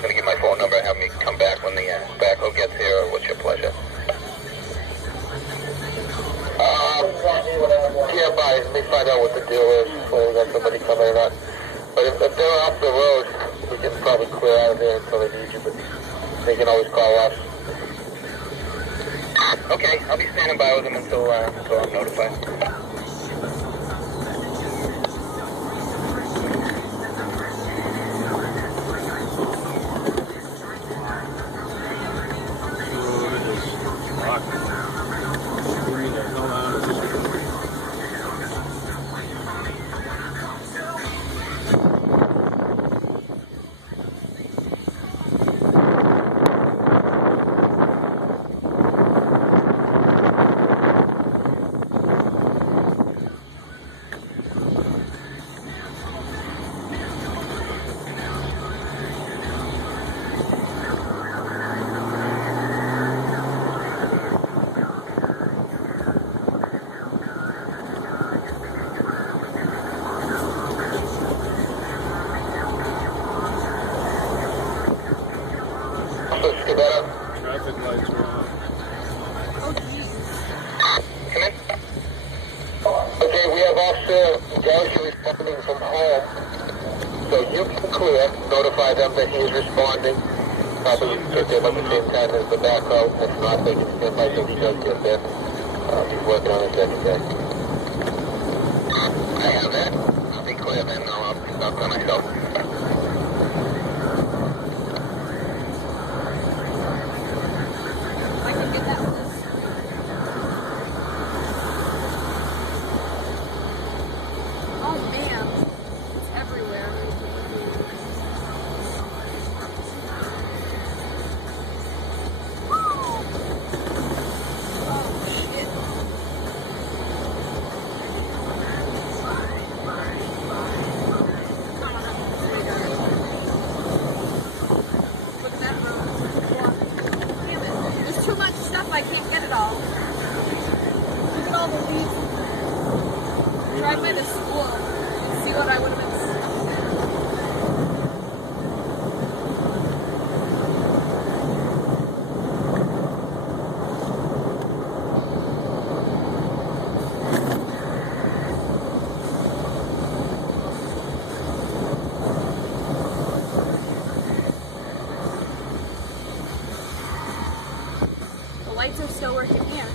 just going to give my phone number and have me come back when the backhoe gets here. What's your pleasure? Yeah, bye. Let me find out what the deal is before we got somebody coming or not. But if they're off the road, we can probably clear out of there until they need you, but they can always call us. Okay, I'll be standing by with them until I'm notified. Traffic lights are on. Come in. Okay, we have Officer Gaucher responding from home. So you can clear, notify them that he is responding. Probably get there by the same time as the backhoe. If not, they can stand by till he does get there. He's working on it every day. I have that. I'll be clear then. I'll stop by myself. I can't get it all. Look at all the leaves. Drive by the school and see what I would have been. The lights are still working here.